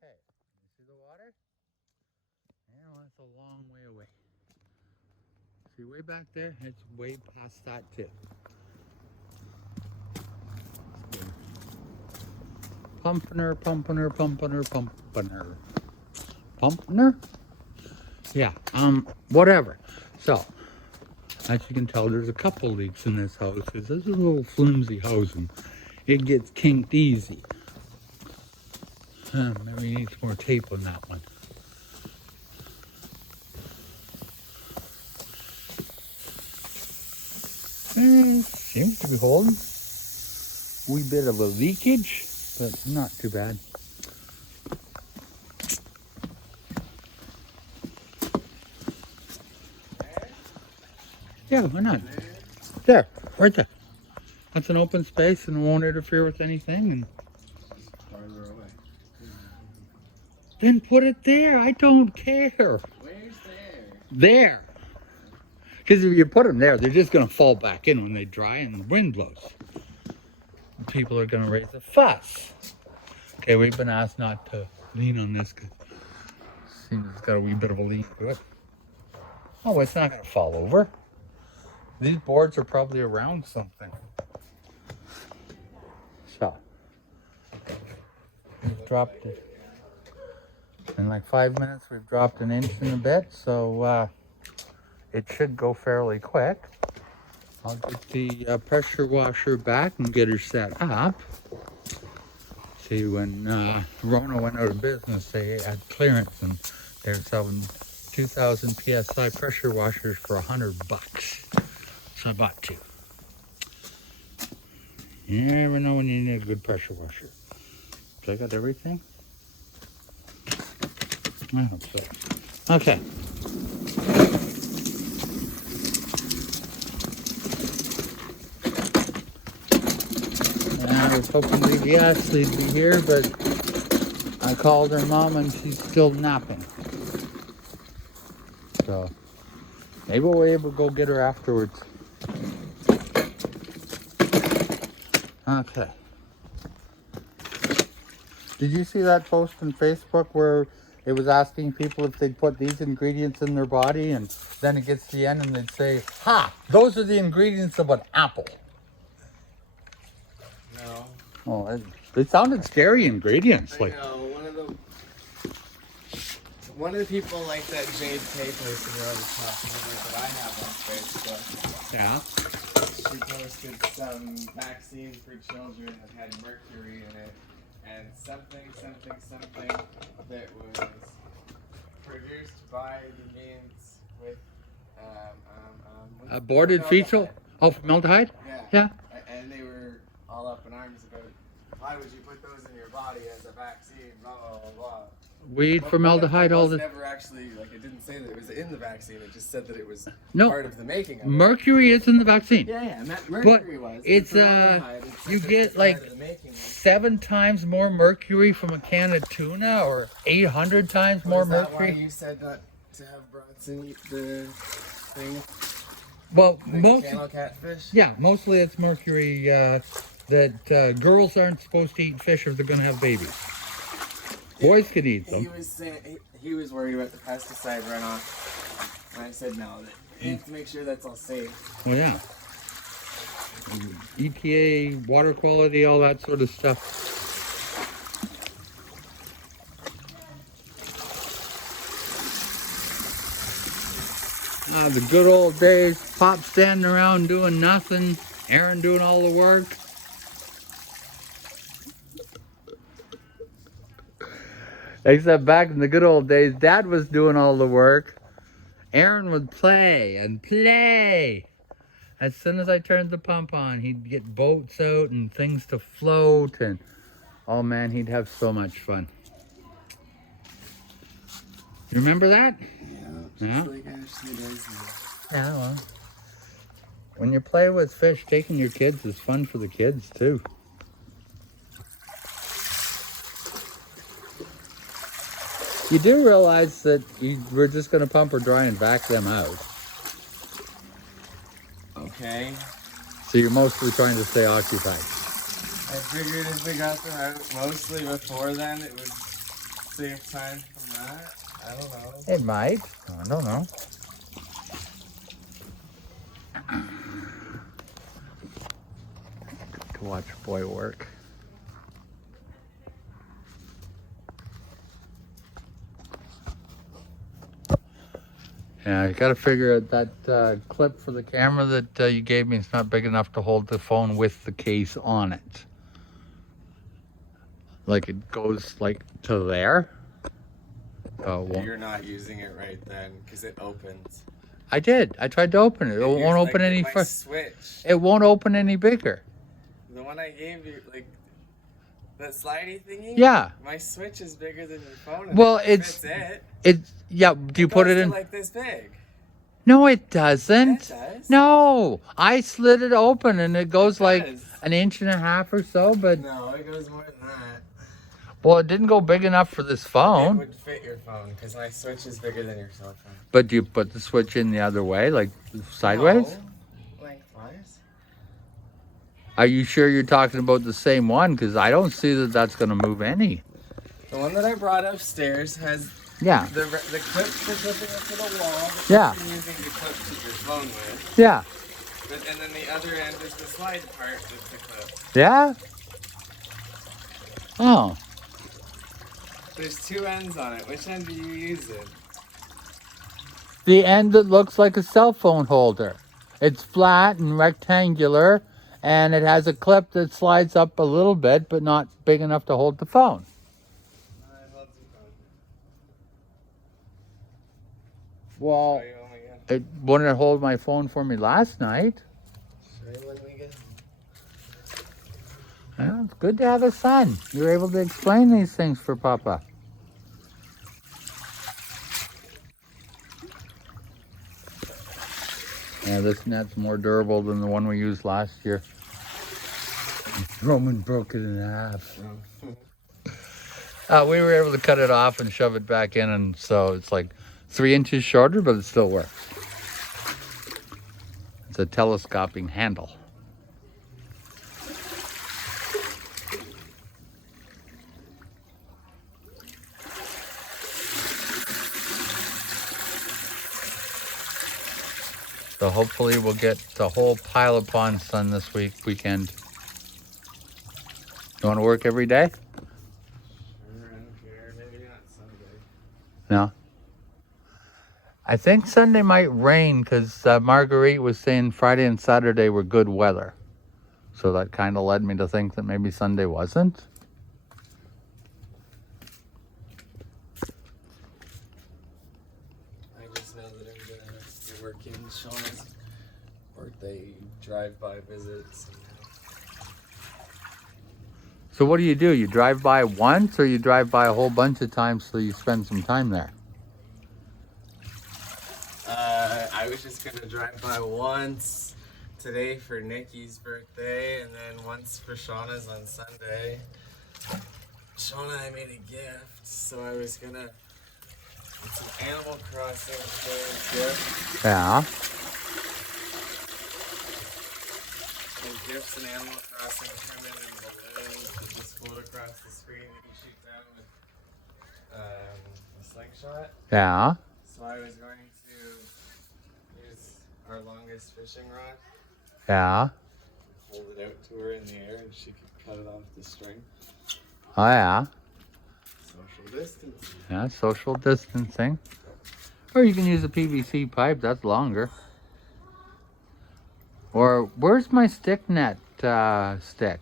Okay, you see the water? Yeah, well, it's a long way away. See way back there? It's way past that too. Pumping her, pumping her, pumping her, pumping her. Pumping her? Yeah, whatever. So, as you can tell, there's a couple leaks in this house. This is a little flimsy house and it gets kinked easy. Maybe we need some more tape on that one. Seems to be holding. Wee bit of a leakage, but not too bad. Yeah, why not? There, right there. That's an open space and it won't interfere with anything. And farther away. then put it there. I don't care. Where's there? There. Because if you put them there, they're just going to fall back in when they dry and the wind blows. And people are going to raise a fuss. Okay, we've been asked not to lean on this because it seems it's got a wee bit of a lean to it. Oh, it's not going to fall over. These boards are probably around something. So, we've dropped it. In like 5 minutes, we've dropped an inch and a bit, so it should go fairly quick. I'll get the pressure washer back and get her set up. See, when Rona went out of business, they had clearance and they're selling 2,000 PSI pressure washers for $100. So I bought two. You never know when you need a good pressure washer. So I got everything? I hope so. Okay. I was hoping Lady Ashley'd be here, but I called her mom and she's still napping. So maybe we'll be able to go get her afterwards. Okay. Did you see that post on Facebook where it was asking people if they'd put these ingredients in their body and then it gets to the end and they'd say, ha, those are the ingredients of an apple. No. Oh, they sounded scary ingredients. I know. One of the people like that Jade K person you're always talking about that I have on Facebook. Yeah. She posted some vaccine for children that had mercury in it and something that was produced by the means with Aborted fetal? Oh, formaldehyde? Yeah. Yeah. And they were all up in arms about why would you put those in your body as a vaccine, blah, blah, blah, blah. Weed, formaldehyde, all the... It never actually, like, it didn't say that it was in the vaccine. It just said that it was No. part of the making of it. Mercury is in the vaccine. Yeah, mercury was. It's, you get like 7 times more mercury from a can of tuna or 800 times more mercury. Is that why you said not to have Bronson eat the thing? Well, The channel catfish? Yeah, mostly it's mercury that girls aren't supposed to eat fish if they're going to have babies. Boys can eat them. He was saying he was worried about the pesticide runoff, and I said no. That you have to make sure that's all safe. Well, yeah. EPA, water quality, all that sort of stuff. The good old days. Pop standing around doing nothing. Aaron doing all the work. Except back in the good old days, Dad was doing all the work. Aaron would play and play. As soon as I turned the pump on, he'd get boats out and things to float. And oh man, he'd have so much fun. You remember that? Yeah, just like Ashley does now. Yeah, well. When you play with fish, taking your kids is fun for the kids too. You do realize that we're just going to pump her dry and back them out. Okay. So you're mostly trying to stay occupied. I figured as we got them out, mostly before then, it was save time from that. I don't know. It might. I don't know. To watch a boy work. Yeah, you got to figure out that clip for the camera that you gave me. It's not big enough to hold the phone with the case on it. Like it goes like to there. Oh, it won't. You're not using it right then because it opens. I did. I tried to open it. It won't open any my further. switch. It won't open any bigger. The one I gave you, like that slidey thingy. Yeah. My switch is bigger than your phone. And Well, it it's fits it. It's yeah. Do you It put goes it to in? like this big. No, it doesn't. Yeah, it does. No, I slid it open and it goes like does. an inch and a half or so. But No, it goes more than that. well, it didn't go big enough for this It phone. would fit your phone because my switch is bigger than your cell phone. But do you put the switch in the other way, like sideways? No. Lengthwise. Are you sure you're talking about the same one? Because I don't see that that's going to move any. The one that I brought upstairs has Yeah. the clip for clipping it to the wall. That Yeah. you're using the clip to your phone with. Yeah. But, and then the other end is the slide part with the clip. Yeah. Oh. There's two ends on it. Which end do you use it? The end that looks like a cell phone holder. It's flat and rectangular, and it has a clip that slides up a little bit, but not big enough to hold the phone. Well, it wouldn't hold my phone for me last night. Yeah, it's good to have a son. You're able to explain these things for Papa. Yeah, this net's more durable than the one we used last year. Roman broke it in half. We were able to cut it off and shove it back in, and so it's like 3 inches shorter, but it still works. It's a telescoping handle. So hopefully we'll get the whole pile of ponds done this weekend. You want to work every day? Sure, I don't care. Maybe not Sunday. No. I think Sunday might rain because Marguerite was saying Friday and Saturday were good weather. So that kind of led me to think that maybe Sunday wasn't. I just know that I'm gonna be working Shauna's birthday drive-by visits. So what do? You drive by once or you drive by a whole bunch of times so you spend some time there? I was just gonna drive by once today for Nikki's birthday, and then once for Shauna's on Sunday. Shauna, I made a gift, so I was gonna. It's an Animal Crossing themed gift. Yeah. And gifts in Animal Crossing come in balloons that just float across the screen. You can shoot down with a slingshot. Yeah. So I was going to use our longest fishing rod, Yeah. hold it out to her in the air, and she could cut it off the string. Oh yeah. Social distance. Yeah, social distancing. Or you can use a PVC pipe, that's longer. Or where's my stick net stick?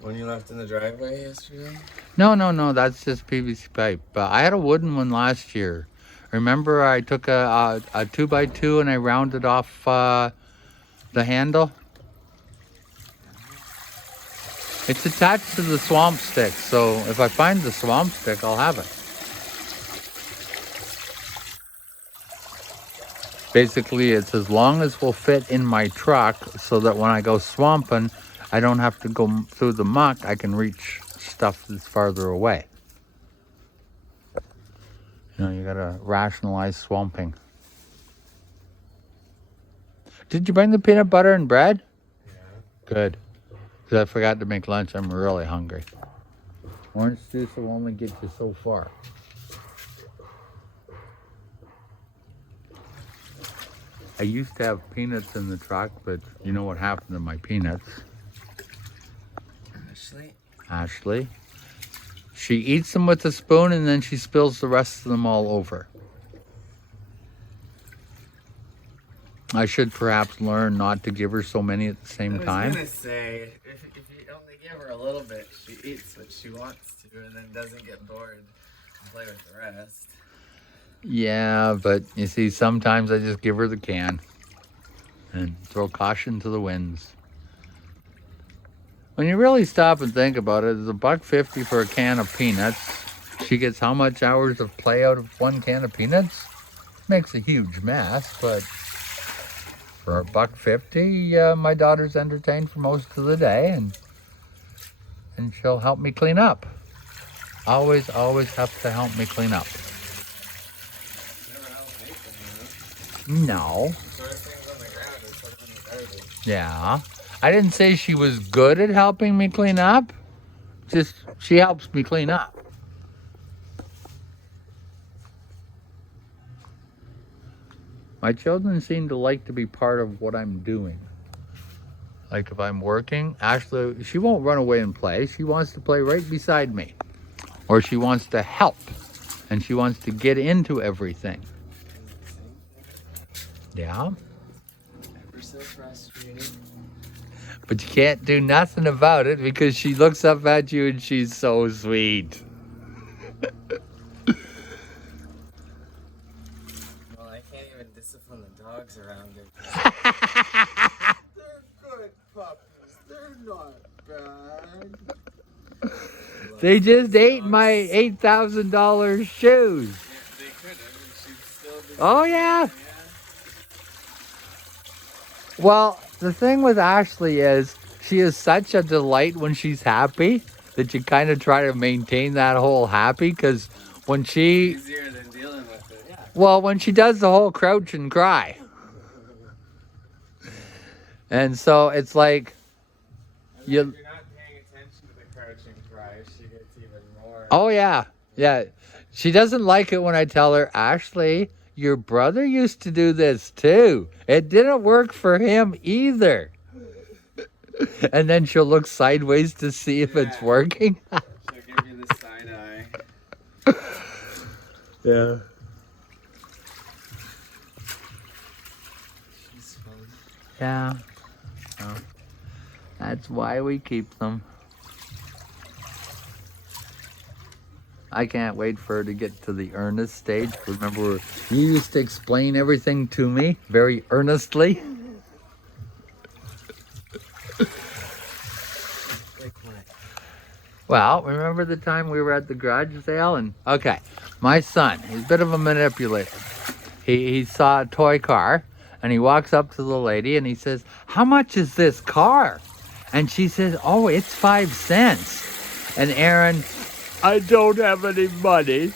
One you left in the driveway yesterday? No, that's just PVC pipe. I had a wooden one last year. Remember I took a 2x2 and I rounded off the handle? It's attached to the swamp stick, so if I find the swamp stick, I'll have it. Basically, it's as long as will fit in my truck so that when I go swamping, I don't have to go through the muck. I can reach stuff that's farther away. You know, you gotta rationalize swamping. Did you bring the peanut butter and bread? Yeah. Good. Because I forgot to make lunch. I'm really hungry. Orange juice will only get you so far. I used to have peanuts in the truck, but you know what happened to my peanuts. Ashley. She eats them with a spoon and then she spills the rest of them all over. I should perhaps learn not to give her so many at the same time. I was gonna say, if you only give her a little bit, she eats what she wants to and then doesn't get bored and play with the rest. Yeah, but you see, sometimes I just give her the can and throw caution to the winds. When you really stop and think about it, it's $1.50 for a can of peanuts. She gets how much hours of play out of one can of peanuts? Makes a huge mess, but for $1.50, my daughter's entertained for most of the day, and she'll help me clean up. Always have to help me clean up. No. Yeah. I didn't say she was good at helping me clean up. Just, she helps me clean up. My children seem to like to be part of what I'm doing. Like if I'm working, Ashley, she won't run away and play. She wants to play right beside me. Or she wants to help. And she wants to get into everything. Yeah. Ever so frustrating. But you can't do nothing about it because she looks up at you and she's so sweet. Well, I can't even discipline the dogs around it. They're good puppies. They're not bad. They just ate my $8,000 shoes. Yeah, they could have, and she'd still be. Oh, yeah. Well, the thing with Ashley is she is such a delight when she's happy that you kind of try to maintain that whole happy, because when she, Easier than dealing with it. Yeah. well, when she does the whole crouch and cry. And so it's like, If you're not paying attention to the crouching cry, she gets even more. oh yeah, yeah. She doesn't like it when I tell her, Ashley, your brother used to do this too. It didn't work for him either. And then she'll look sideways to see if it's working. She'll give you the side eye. Yeah. She's fun. Yeah. Well, that's why we keep them. I can't wait for her to get to the earnest stage. Remember, you used to explain everything to me very earnestly. Well, remember the time we were at the garage sale? And okay, my son, he's a bit of a manipulator. He saw a toy car and he walks up to the lady and he says, how much is this car? And she says, oh, it's 5 cents. And Aaron, I don't have any money.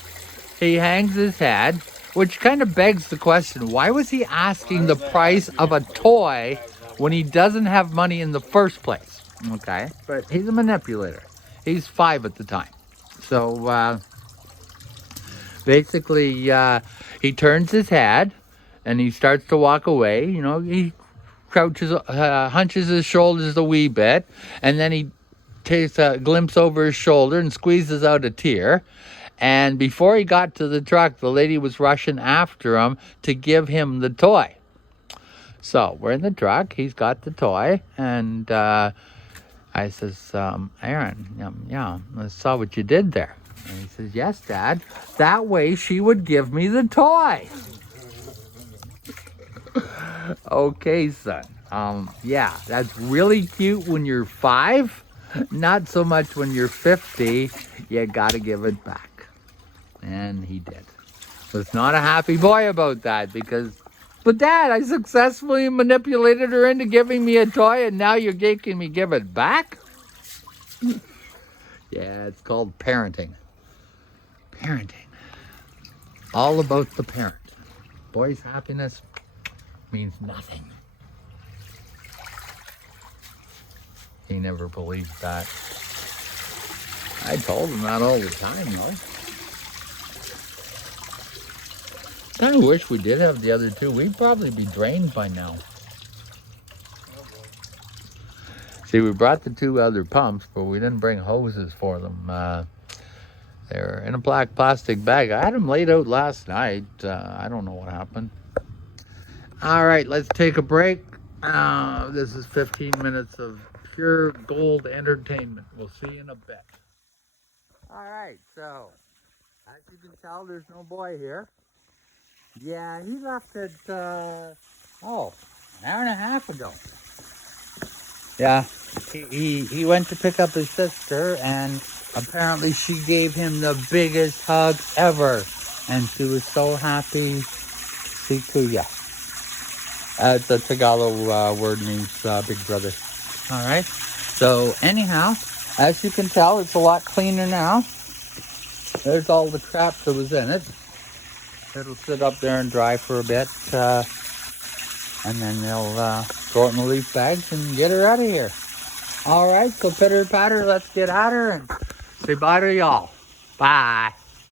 He hangs his head, which kind of begs the question, why was he asking the price of a toy when he doesn't have money in the first place? Okay, but he's a manipulator. He's 5 at the time. So basically, he turns his head and he starts to walk away. You know, he crouches, hunches his shoulders a wee bit, and then he takes a glimpse over his shoulder and squeezes out a tear. And before he got to the truck, the lady was rushing after him to give him the toy. So we're in the truck. He's got the toy, and I says, Aaron, yeah, I saw what you did there. And he says, yes, Dad. That way she would give me the toy. Okay, son. Yeah, that's really cute when you're 5. Not so much when you're 50. You gotta give it back. And he did. Was not a happy boy about that because, but Dad, I successfully manipulated her into giving me a toy and now you're making me give it back? Yeah, it's called parenting. Parenting. All about the parent. Boy's happiness means nothing. He never believed that. I told him that all the time, though. Kind of wish we did have the other two. We'd probably be drained by now. See, we brought the two other pumps, but we didn't bring hoses for them. They're in a black plastic bag. I had them laid out last night. I don't know what happened. All right, let's take a break. This is 15 minutes of pure gold entertainment. We'll see you in a bit. All right, so as you can tell, there's no boy here. Yeah, he left it, an hour and a half ago. Yeah, he went to pick up his sister, and apparently she gave him the biggest hug ever. And she was so happy. Si kuya. It's a Tagalog word, means big brother. All right. So anyhow, as you can tell, it's a lot cleaner now. There's all the crap that was in it. It'll sit up there and dry for a bit, and then they'll throw it in the leaf bags and get her out of here. All right, so pitter patter, let's get at her and say bye to y'all. Bye.